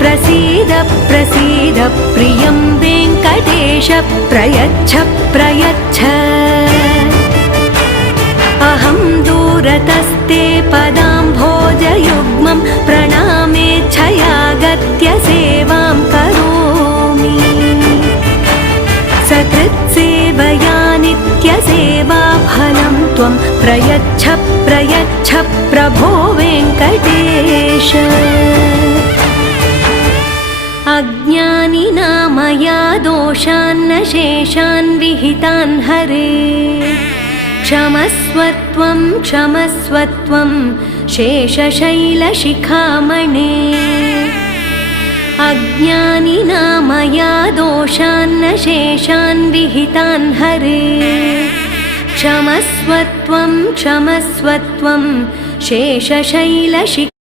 प्रसीद प्रसीद प्रियं वेङ्कटेश प्रयच्छ प्रयच्छ अहं दूरतस्ते पदाम्भोजयुग्मं प्रणामेच्छयागत्य सेवां करोमि सकृत्सेवया नित्यसेवाफलं त्वं प्रयच्छ प्रयच्छ प्रभो वेङ्कटेश अज्ञानिना मया दोषान्न शेषान् विहितान् हरे क्षमस्वत्वं क्षमस्वत्वं शेषशैलशिखामणे अज्ञानिना मया दोषान्न शेषान् विहितान् हरे क्षमस्वत्वं क्षमस्वत्वं शेषशैलशिखामणे